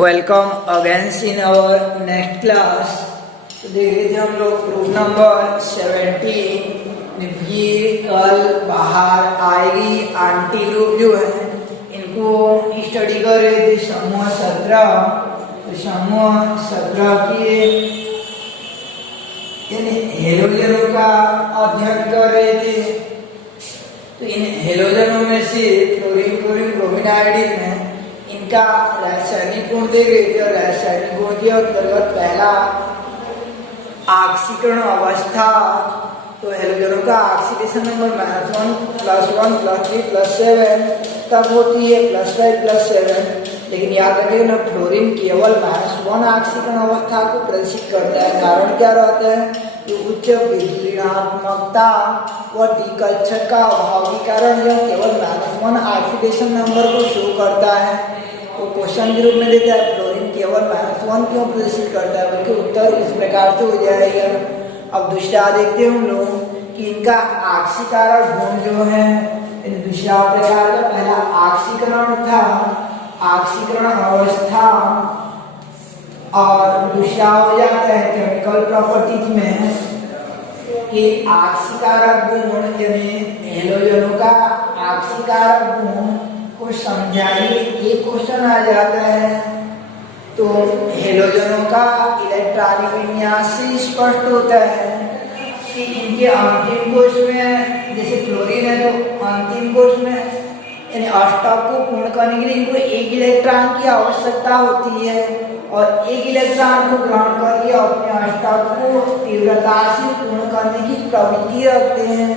Welcome against in our next class. तो देख रहे थे हम लोग प्रूफ नंबर 17 ये कल बाहर आएगी आंटी ग्रुप जो है इनको स्टडी कर रहे थे समूह 17। तो समूह 17 की हेलोजनों का अध्ययन कर रहे थे। तो इन हेलोजनों में से फ्लोरीन क्लोरीन ब्रोमीन आयोडीन में इनका रासायनिक गुण दे रहे थे और रासायनिक गुण के अंतर्गत पहला ऑक्सीकरण अवस्था। तो हेलोजनों का ऑक्सीडेशन नंबर -1 +1 +3 +7 तब होती है +5 +7। लेकिन याद रखिए ना, फ्लोरीन केवल -1 ऑक्सीकरण अवस्था को प्रदर्शित करता है। कारण क्या रहता है कि उच्च विद्युतीयता व डिकल्चर का अभाव के कारण यह केवल -1 ऑक्सीडेशन नंबर को शो करता है। तो क्वेश्चन के रूप में देता है फ्लोरीन केवल -1 क्यों प्रदर्शित करता है, बल्कि उत्तर इस प्रकार से हो जाएगा। अब दूसरा देखते हैं हम लोग कि इनका ऑक्सीकारक गुण जो है, दूसरा प्रकार का पहला ऑक्सीकरण था ऑक्सीकरण अवस्था, और दूसरा हो जाता है केमिकल प्रॉपर्टीज में कि ऑक्सीकारक गुण यानी हेलोजनों का ऑक्सीकारक गुण को समझाइए, ये क्वेश्चन आ जाता है। तो हेलोजनों का इलेक्ट्रॉनिक विन्यास से स्पष्ट होता है कि इनके अंतिम कोश में, जैसे फ्लोरीन है तो अंतिम कोश में यानी अष्टक को पूर्ण करने के लिए इनको एक इलेक्ट्रॉन की आवश्यकता होती है, और एक इलेक्ट्रॉन को ग्रहण करके अपने अष्टक को तीव्रता से पूर्ण करने की प्रवृत्ति रखते हैं।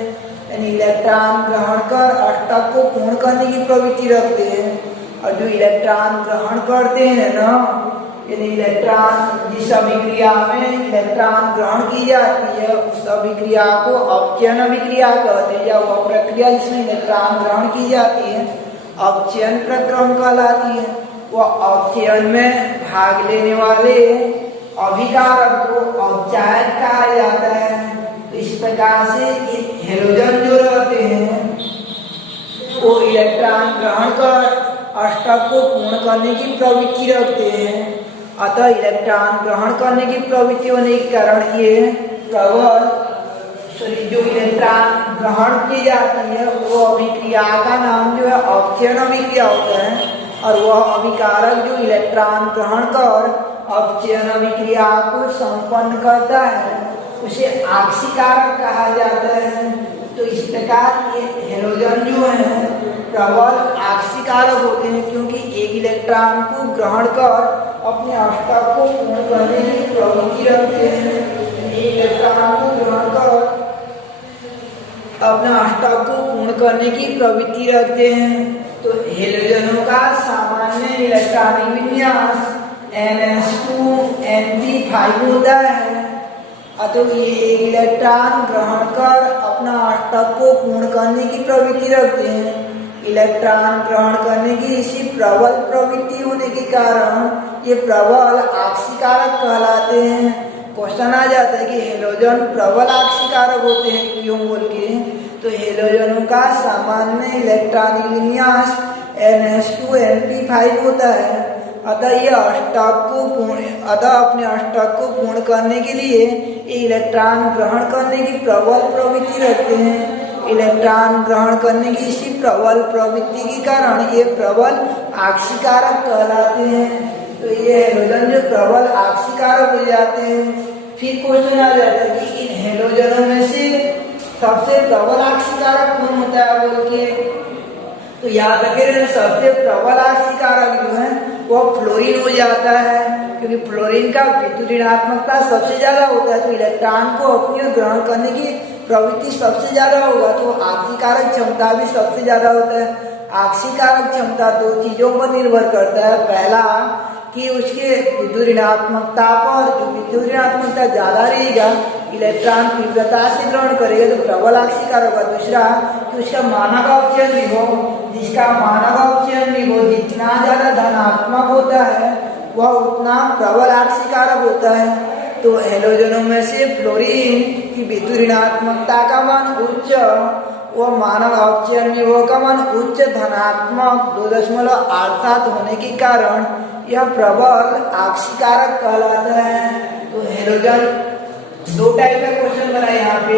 यानी इलेक्ट्रॉन ग्रहण कर अष्टक को पूर्ण करने की प्रवृत्ति रखते हैं। और जो इलेक्ट्रॉन ग्रहण करते हैं ना, यानी इलेक्ट्रॉन जिस अभिक्रिया में इलेक्ट्रॉन ग्रहण की जाती है उस अभिक्रिया को अपचयन अभिक्रिया कहते हैं, या वह प्रक्रिया जिसमें इलेक्ट्रॉन ग्रहण की जाती है अपचयन प्रक्रम कहलाती है। वह अपचयन में भाग लेने वाले अभिकारक को अपचायक कहा जाता है। तो इस प्रकार से हेलोजन जो रहते हैं वो इलेक्ट्रॉन ग्रहण कर अष्टक को पूर्ण करने की प्रवृत्ति रखते हैं। अतः इलेक्ट्रॉन ग्रहण करने की प्रवृत्ति होने के कारण ये प्रबल जो इलेक्ट्रॉन ग्रहण की जाती है वो अभिक्रिया का नाम जो है अपचयन अभिक्रिया होता है, और वह अभिकारक जो इलेक्ट्रॉन ग्रहण कर अपचयन अभिक्रिया को संपन्न करता है उसे ऑक्सीकारक कहा जाता है। तो इस प्रकार ये हेलोजन जो है प्रबल ऑक्सीकारक होते हैं, क्योंकि एक इलेक्ट्रॉन को ग्रहण कर अपने अष्टक को पूर्ण करने की प्रवृत्ति रखते हैं। एक इलेक्ट्रॉन को ग्रहण कर अपने अष्टक को पूर्ण करने की प्रवृत्ति रखते हैं। तो हेलोजनों का सामान्य इलेक्ट्रॉनिक विन्यास NH2N3 होता है। अतः ये एक इलेक्ट्रॉन ग्रहण कर अपना अष्टक को पूर्ण करने की प्रवृत्ति रखते हैं। इलेक्ट्रॉन ग्रहण करने की इसी प्रबल प्रवृत्ति होने के कारण ये प्रबल ऑक्सीकारक कहलाते हैं। क्वेश्चन आ जाता है कि हेलोजन प्रबल ऑक्सीकारक होते हैं क्यों बोल के। तो हेलोजनों का सामान्य इलेक्ट्रॉनिक विन्यास NH2N3 होता है। अतः अपने अष्टक को पूर्ण करने के लिए इलेक्ट्रॉन ग्रहण करने की प्रबल प्रवृत्ति रखते हैं। इलेक्ट्रॉन ग्रहण करने की इसी प्रबल प्रवृत्ति के कारण ये प्रबल ऑक्सीकारक कहलाते हैं। तो ये हेलोजन जो प्रबल ऑक्सीकारक हो जाते हैं। फिर क्वेश्चन आ जाता है कि इन हेलोजनों में से सबसे प्रबल ऑक्सीकारक कौन होता है बोल के। तो याद रखें सबसे प्रबल ऑक्सीकारक जो है वो फ्लोरीन हो जाता है, क्योंकि फ्लोरीन का विद्युत ऋणात्मकता सबसे ज्यादा होता है। तो इलेक्ट्रॉन को अपनी ओर ग्रहण करने की प्रवृत्ति सबसे ज्यादा होगा, तो ऑक्सीकारक क्षमता भी सबसे ज्यादा होता है। ऑक्सीकारक क्षमता दो चीजों पर निर्भर करता है। पहला कि उसके विद्युत ऋणात्मकता पर, जो विद्युत ऋणात्मकता ज्यादा रहेगा इलेक्ट्रॉन तीव्रता से ग्रहण करेगा तो प्रबल ऑक्सीकारक होगा। दूसरा कि उसका मानक अपचयन भी हो, जिसका मानक अपचयन भी हो जितना ज्यादा धनात्मक होता है वह उतना प्रबल ऑक्सीकारक होता है। तो हेलोजनों में से फ्लोरीन की विद्युत ऋणात्मकता का मान उच्च व मानक अपचयन विभव का मान उच्च धनात्मक 2.87 होने के कारण यह प्रबल आक्सीकारक कहलाता है। तो हेलोजन दो टाइप का क्वेश्चन बना यहाँ पे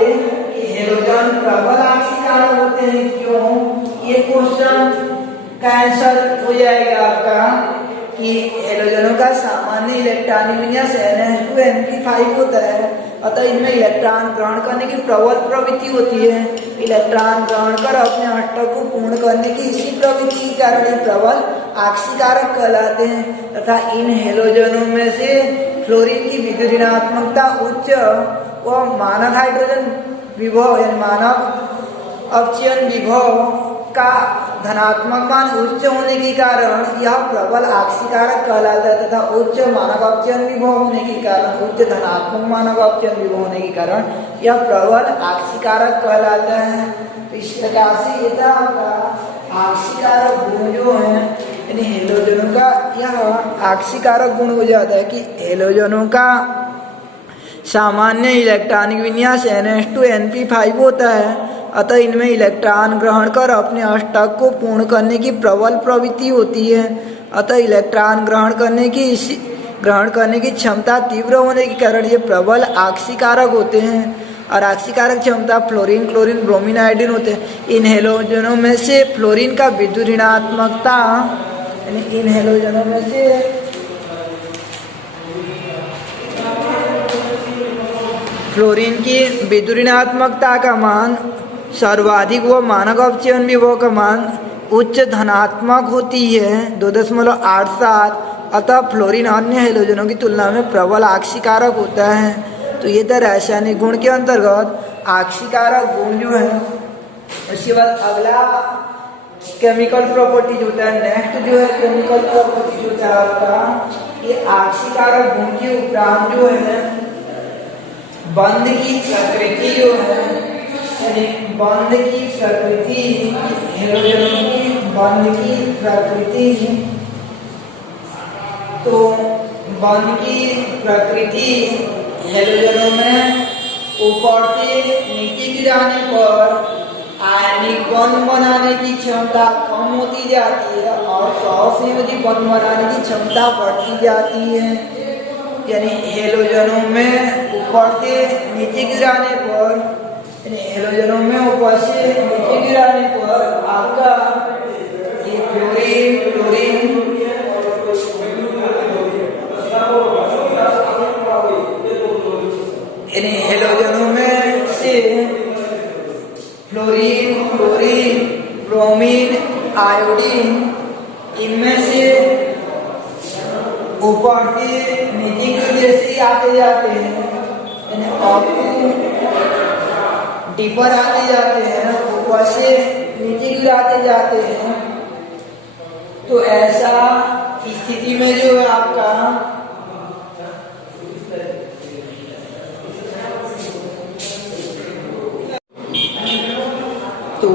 कि हेलोजन प्रबल आक्सीकारक होते हैं क्यों, ये क्वेश्चन का आंसर हो जाएगा आपका कि हेलोजनों का सामान्य इलेक्ट्रॉनिक विन्यास NH2Np5 होता है, अतः इनमें इलेक्ट्रॉन ग्रहण करने की प्रबल प्रवृत्ति होती है। इलेक्ट्रॉन ग्रहण कर अपने अष्टक को पूर्ण करने की इसी प्रवृत्ति के कारण ये प्रबल आक्सीकारक कहलाते हैं। तथा इन हेलोजनों में से फ्लोरीन की विद्युत ऋणात्मकता उच्च व मानक हाइड्रोजन विभव यानी मानक अपचयन विभव का धनात्मक मान उच्च होने के कारण यह प्रबल आक्सीकारक कहलाता है तथा उच्च मानक अपचयन विभव होने के कारण, उच्च धनात्मक मानक अपचयन विभव होने के कारण यह प्रबल आक्सीकारक कहलाता है। तो इस प्रकार से ये था आपका आक्सीकारक गुण जो है यानी हेलोजनों का, यह आक्सीकारक गुण हो जाता है कि हेलोजनों का सामान्य इलेक्ट्रॉनिक विन्यास NH2Np5 होता है, अतः इनमें इलेक्ट्रॉन ग्रहण कर अपने अष्टक को पूर्ण करने की प्रबल प्रवृत्ति होती है। अतः इलेक्ट्रॉन ग्रहण करने की क्षमता तीव्र होने के कारण ये प्रबल आक्सीकारक होते हैं। और आक्सीकारक क्षमता फ्लोरीन, क्लोरीन, ब्रोमीन, आयोडीन होते हैं। इन हेलोजनों में से फ्लोरीन का विद्युत ऋणात्मकता यानी इन हेलोजनों में से फ्लोरीन की विद्युत ऋणात्मकता का मान सर्वाधिक व मानक अपचयन विभव का मान उच्च धनात्मक होती है 2.87। अतः फ्लोरीन अन्य हेलोजनों की तुलना में प्रबल आक्सीकारक होता है। तो ये था रासायनिक गुण के अंतर्गत आक्सीकारक गुण जो है। उसके बाद अगला केमिकल प्रॉपर्टीज होता है। नेक्स्ट जो है केमिकल प्रॉपर्टीज होता है आपका ये आक्सीकारक गुण के उपरांत जो है बंध की प्रकृति जो है यानी बंध की प्रकृति, हेलोजनों की बंध की प्रकृति, तो बंध की प्रकृति हेलोजनों में ऊपर से नीचे गिराने पर आयनिक बंध बनाने की क्षमता कम होती जाती है और सहसंयोजी बंध बनाने की क्षमता बढ़ती जाती है। यानी हेलोजनों में ऊपर से नीचे गिराने पर हेलोजनों में ऊपर से नीचे गिराने पर आपका ये क्लोरीन हेलोजनों में से फ्लोरीन, क्लोरीन, ब्रोमीन, आयोडीन इनमें से ऊपर से नीचे की जैसे आते जाते हैं डीपर आते जाते हैं, ऊपर से नीचे की आते जाते हैं। तो ऐसा स्थिति में जो है आपका तो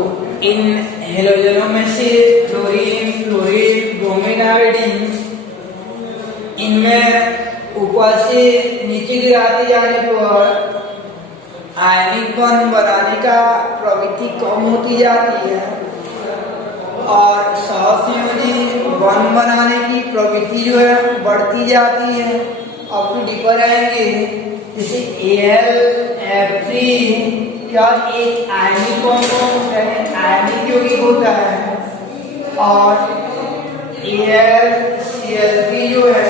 इन हेलोजनों में से फ्लोरीन, क्लोरीन, ब्रोमीन, आयोडीन इनमें ऊपर से नीचे गिराते जाने पर आयनिक बंध बनाने का प्रवृत्ति कम होती जाती है और सहसंयोजी बंध बनाने की प्रवृत्ति जो है बढ़ती जाती है। अब तो डीपर आएंगे जैसे AlF3 क्या एक आयनिक बंध आयनिक यौगिक होता है और AlCl3 जो है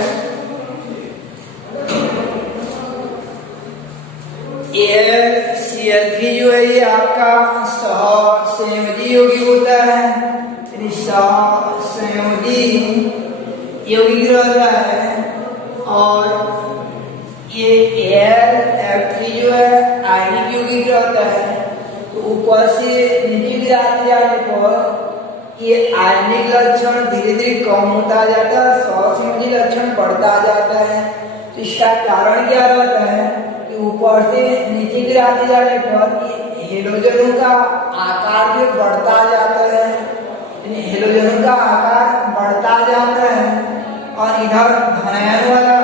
AlCl3 जो है ये आपका सहसंयोजी यौगिक होता है, सहसंयोजी यौगिक रहता है और ये AlF3 जो है आयनिक यौगिक रहता है। तो ऊपर से नीचे गिराते जाने पर ये आयनिक लक्षण धीरे धीरे कम होता जाता है, सहसंयोजी लक्षण बढ़ता जाता है। तो इसका कारण क्या रहता है? ऊपर से नीचे गिराते जाने पर हेलोजनों का आकार जो बढ़ता जाता है, हेलोजनों का आकार बढ़ता जाता है और इधर धनायन वाला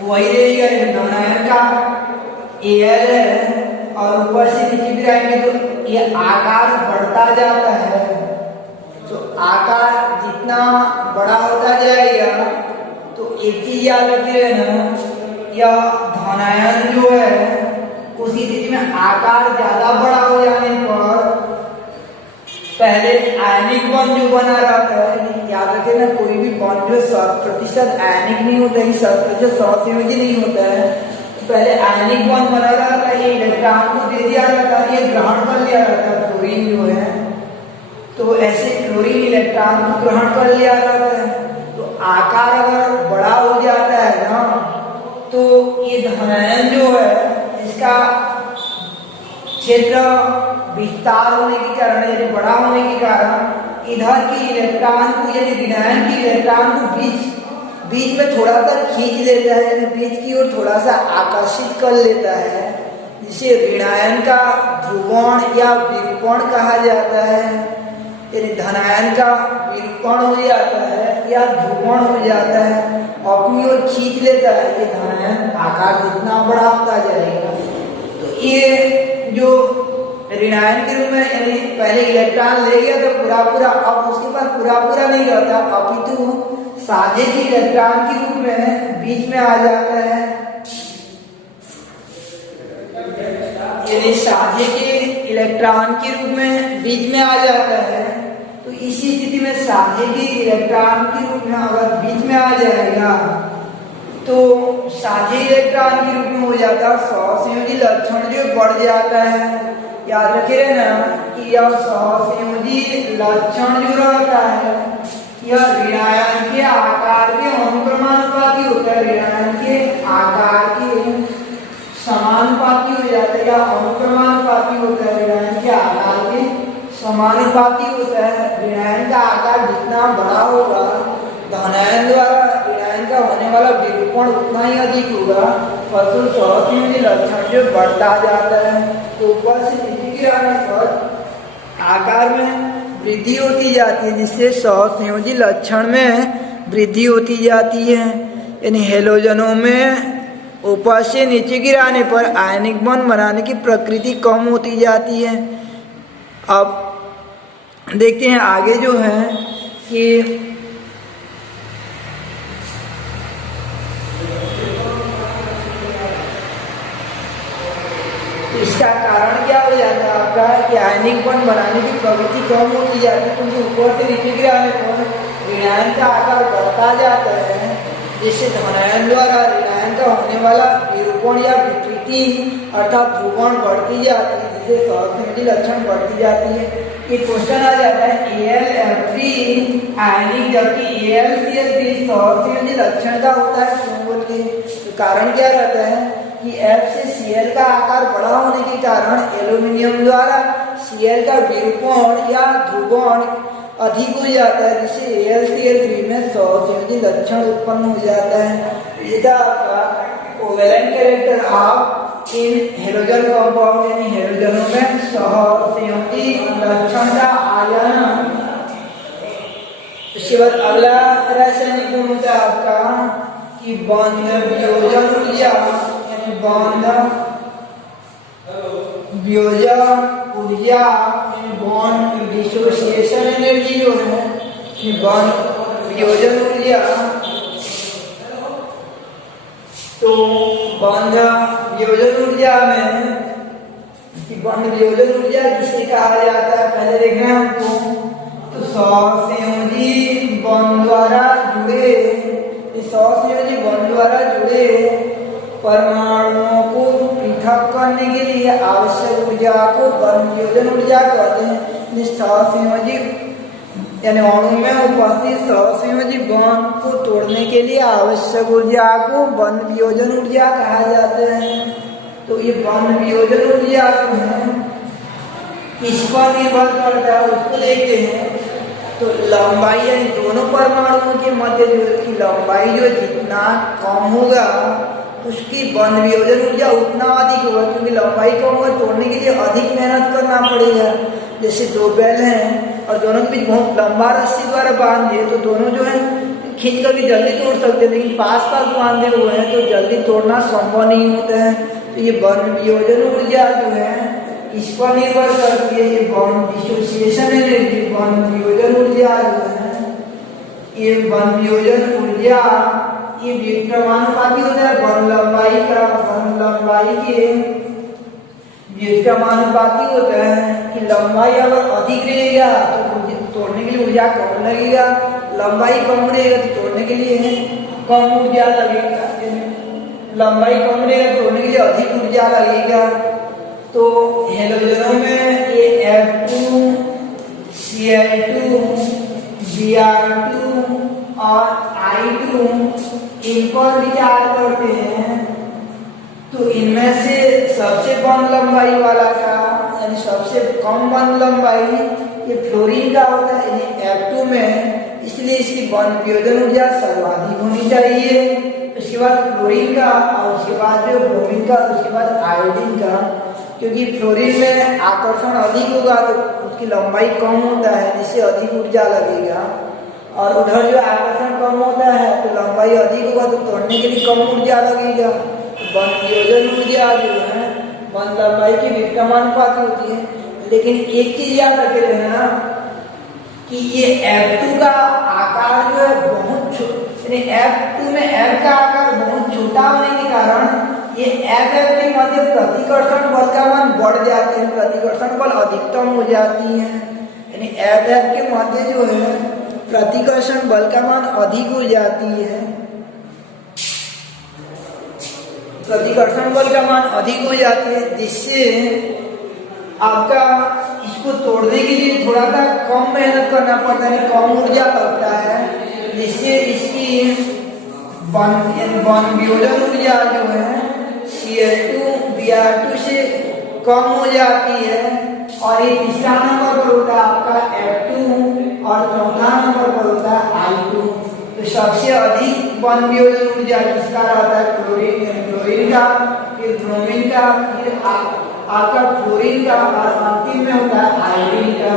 वही रहेगा, धनायन का Al है और ऊपर से नीचे गिराएंगे तो ये आकार बढ़ता जाता है। तो आकार जितना बड़ा होता जाएगा तो एक चीज याद रखिए ना, या धनायन जो है उसी स्थिति में आकार ज्यादा बड़ा हो जाने पर पहले आयनिक बॉन्ड जो बना रहता है, याद रखिए ना, कोई भी बॉन्ड जो 100% आयनिक नहीं होता है, 100% सहसंयोजी नहीं होता है, पहले आयनिक बॉन्ड बना रहता है, ये इलेक्ट्रॉन को दे दिया जाता है, ये ग्रहण कर लिया जाता है फ्लोरीन जो है, तो ऐसे फ्लोरीन इलेक्ट्रॉन को ग्रहण कर लिया जाता है। तो आकार अगर बड़ा हो जाता है ना, तो ये धनायन जो है इसका क्षेत्र विस्तार होने के कारण, यानी बड़ा होने के कारण इधर की इलेक्ट्रॉन को, यानी ऋणायन की इलेक्ट्रॉन को बीच में थोड़ा सा खींच लेता है, यानी बीच की ओर थोड़ा सा आकर्षित कर लेता है, जिसे ऋणायन का ध्रुवण या विरूपण कहा जाता है। यानी धनायन का विरूपण हो जाता है या ध्रुवण हो जाता है, अपनी ओर खींच लेता है, ये धनायन आकार जितना बड़ा होता जाएगा। तो ये जो ऋणायन के रूप में, यानी पहले इलेक्ट्रॉन ले गया तो पूरा, अब उसके पास पूरा नहीं रहता, अपितु साझे के इलेक्ट्रॉन के रूप में बीच में आ जाता है, यानी साझे के इलेक्ट्रॉन के रूप में बीच में आ जाता है। तो इसी स्थिति में साझे के इलेक्ट्रॉन के रूप में अगर बीच में आ जाएगा तो साझे इलेक्ट्रॉन के रूप में हो जाता है, सहसंयोजी लक्षण जो बढ़ जाता है। याद रखिए ना कि यह सहसंयोजी लक्षण जो रहता है यह ऋणायन के आकार के अनुक्रमानुपाती होता है, ऋणायन के आकार के समानुपाती हो जाता है या अनुक्रमानुपाती होता है, ऋणायन के आकार के समानुपाती होता है। ऋणायन का आकार जितना बड़ा होगा, धनायन द्वारा ऋणायन का होने वाला विरूपण उतना ही अधिक होगा, फलस्वरूप सहसंयोजी लक्षण जो बढ़ता जाता है। तो ऊपर से नीचे गिराने पर आकार में वृद्धि होती जाती है, जिससे सहसंयोजी लक्षण में वृद्धि होती जाती है। यानी हेलोजनों में ऊपर से नीचे गिराने पर आयनिक बॉन्ड बनाने की प्रकृति कम होती जाती है। अब देखते हैं आगे जो है कि इसका कारण क्या हो जाता है आपका, कि आयनिक बॉन्ड बनाने की प्रवृत्ति कम होती जाती है, क्योंकि ऊपर से नीचे गिराने पर ऋणायन का आकार बढ़ता जाता है, जिससे धनायन द्वारा ऋणायन का होने वाला विरूपण या विकृति अर्थात ध्रुवण बढ़ती जाती है, जिससे सहसंयोजी लक्षण बढ़ती जाती है। ये क्वेश्चन आ जाता है AlF3 आयनिक जबकि AlCl3 सहसंयोजी लक्षण का होता है, क्यों बोल के? तो कारण क्या रहता है कि F से Cl का आकार बड़ा होने के कारण एल्यूमिनियम द्वारा Cl का विरूपण या ध्रुवण अधिक हो जाता है, जिससे AlCl3 में सहसंयोजी लक्षण उत्पन्न हो जाता है। इसका covalent character of in halogen compound, यानी हेलोजनों में सहसंयोजी लक्षण का आ जाना। उसके बाद अगला रासायनिक गुण होता है आपका कि बंध वियोजन ऊर्जा, यानी बंध वियोजन ऊर्जा, बॉन्ड डिसोसिएशन एनर्जी जो है, बॉन्ड वियोजन ऊर्जा। तो बंध वियोजन ऊर्जा में, बंध वियोजन ऊर्जा जिसे कहा जाता है, पहले देखना है हमको, तो सहसंयोजी बॉन्ड द्वारा जुड़े, सहसंयोजी बॉन्ड द्वारा जुड़े परमाणुओं को पृथक करने के लिए आवश्यक ऊर्जा को बंध वियोजन ऊर्जा कहते हैं। सहसंयोजी यानी अणु में उपस्थित सहसंयोजी बॉन्ड को तोड़ने के लिए आवश्यक ऊर्जा को बंध वियोजन ऊर्जा कहा जाता है। तो ये बंध वियोजन ऊर्जा जो है किस पर निर्भर करता है उसको देखते हैं। तो लंबाई, यानी दोनों परमाणुओं के मध्य की लंबाई जो जितना कम होगा उसकी बंध वियोजन ऊर्जा उतना अधिक होगा, क्योंकि लंबाई कम होगा, तोड़ने के लिए अधिक मेहनत करना पड़ेगा। जैसे दो बैल हैं और दोनों के बीच बहुत लंबा रस्सी द्वारा बांध दिए तो दोनों जो है खींच कर भी जल्दी तोड़ सकते हैं, लेकिन पास पास बांधे हुए हैं तो जल्दी तोड़ना संभव नहीं होता है। तो ये बंध वियोजन ऊर्जा जो है इस पर निर्भर करती है। ये बॉन्ड डिसोसिएशन एनर्जी, बंध वियोजन ऊर्जा जो है, ये बंध वियोजन ऊर्जा ये व्युत्क्रमानुपाती होता है बंध लंबाई का, बंध लंबाई के व्युत्क्रमानुपाती होता है कि लंबाई अगर अधिक रहेगा तो तोड़ने के लिए ऊर्जा कम लगेगा, लंबाई कम रहेगा तो तोड़ने के लिए कम ऊर्जा लगेगा, लंबाई कम रहेगा तोड़ने के लिए अधिक ऊर्जा लगेगा। तो हेलोजनों में ये F2, Cl2, Br2 और I2 इन पर विचार करते हैं तो इनमें से सबसे कम लंबाई वाला का यानी सबसे कम बंध लंबाई ये फ्लोरीन का होता है यानी F2 में, इसलिए इसकी बंध वियोजन ऊर्जा सर्वाधिक होनी चाहिए। उसके बाद फ्लोरीन का और उसके बाद जो ब्रोमीन का, उसके बाद आयोडीन का, क्योंकि फ्लोरीन में आकर्षण अधिक होगा तो उसकी लंबाई कम होता है जिससे अधिक ऊर्जा लगेगा, और उधर जो आकर्षण कम होता है तो लंबाई अधिक होगा तो तोड़ने के लिए कम ऊर्जा लगेगा। बंध वियोजन ऊर्जा जो है बंध लंबाई की व्युत्क्रमानुपाती होती है। लेकिन एक चीज याद रखे रहना कि ये F2 का आकार जो है बहुत यानी F2 में F का आकार बहुत छोटा होने के कारण ये F के मध्य प्रतिकर्षण बल का मान बढ़ जाते हैं, प्रतिकर्षण बल अधिकतम हो जाती है, यानी F के मध्य जो है प्रतिकर्षण बल का मान अधिक हो जाती है, प्रतिकर्षण बल का मान अधिक हो जाती है, जिससे आपका इसको तोड़ने के लिए थोड़ा सा कम मेहनत करना पड़ता है, कम ऊर्जा लगता है, जिससे इसकी बंध वियोजन ऊर्जा जो है Cl2 Br2 से कम हो जाती है। और ये तीसरा नंबर पर होता है आपका F2 और चौथा नंबर पर होता है I2। तो सबसे अधिक बंध वियोजन ऊर्जा किसका रहता है? क्लोरीन का, फिर ब्रोमीन का, फिर आपका फ्लोरीन का, और अंतिम में होता है आयोडीन का।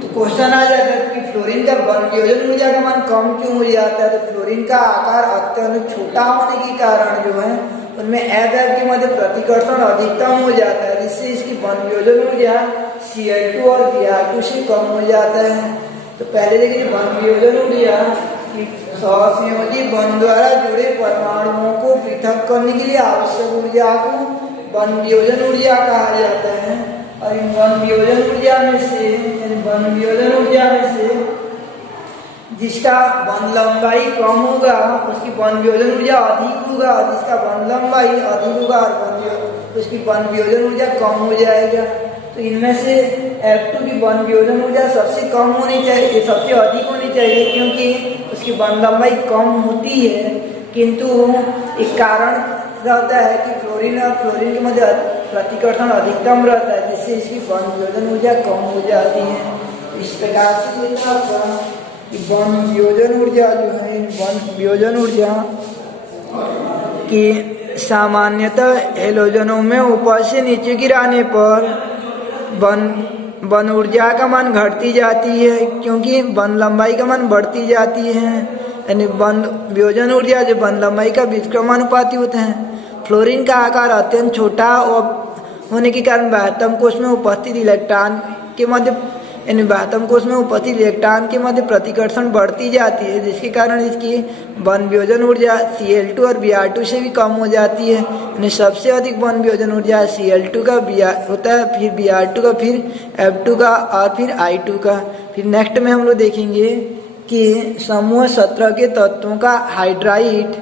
तो क्वेश्चन आ जाता है कि फ्लोरीन का बंध वियोजन ऊर्जा का मान कम क्यों हो जाता है? तो फ्लोरीन का आकार अत्यंत छोटा होने के कारण जो है उनमें F के मध्य प्रतिकर्षण अधिकतम हो जाता है, जिससे इसकी बंध वियोजन ऊर्जा Cl2 और Br2 से कम हो जाता है। तो पहले देखिए बंध वियोजन ऊर्जा सहसंयोजी बंध द्वारा जुड़े परमाणुओं को पृथक करने के लिए आवश्यक ऊर्जा को बंध वियोजन ऊर्जा कहा जाता है। और इन बंध वियोजन ऊर्जा में से जिसका बंध लंबाई कम होगा उसकी बंध वियोजन ऊर्जा अधिक होगा, और जिसका बंध लंबाई अधिक होगा और उसकी बंध वियोजन ऊर्जा कम हो जाएगा। तो इनमें से F2 की बंध वियोजन ऊर्जा सबसे कम होनी चाहिए, सबसे अधिक होनी चाहिए, क्योंकि उसकी बंध लंबाई कम होती है। किंतु एक कारण रहता है कि फ्लोरीन और फ्लोरीन के मध्य प्रतिकर्षण अधिकतम रहता है, जिससे इसकी बंध वियोजन ऊर्जा कम हो जाती है। इस प्रकार से बंध वियोजन ऊर्जा जो है, बंध वियोजन ऊर्जा की सामान्यतः हेलोजनों में ऊपर से नीचे गिराने पर बंध ऊर्जा का मान घटती जाती है, क्योंकि बंध लंबाई का मान बढ़ती जाती है। यानी बंध वियोजन ऊर्जा जो बंध लंबाई का व्युत्क्रमानुपाती होता है। फ्लोरीन का आकार अत्यंत छोटा होने के कारण बाह्यतम कोश में उपस्थित इलेक्ट्रॉन के मध्य यानी बाह्यतम कोश में उपस्थित इलेक्ट्रॉन के मध्य प्रतिकर्षण बढ़ती जाती है, जिसके कारण इसकी बंध वियोजन ऊर्जा Cl2 और Br2 से भी कम हो जाती है। यानी सबसे अधिक बंध वियोजन ऊर्जा Cl2 का होता है, फिर Br2 का, फिर F2 का और फिर I2 का। फिर नेक्स्ट में हम लोग देखेंगे कि समूह 17 के तत्वों का हाइड्राइड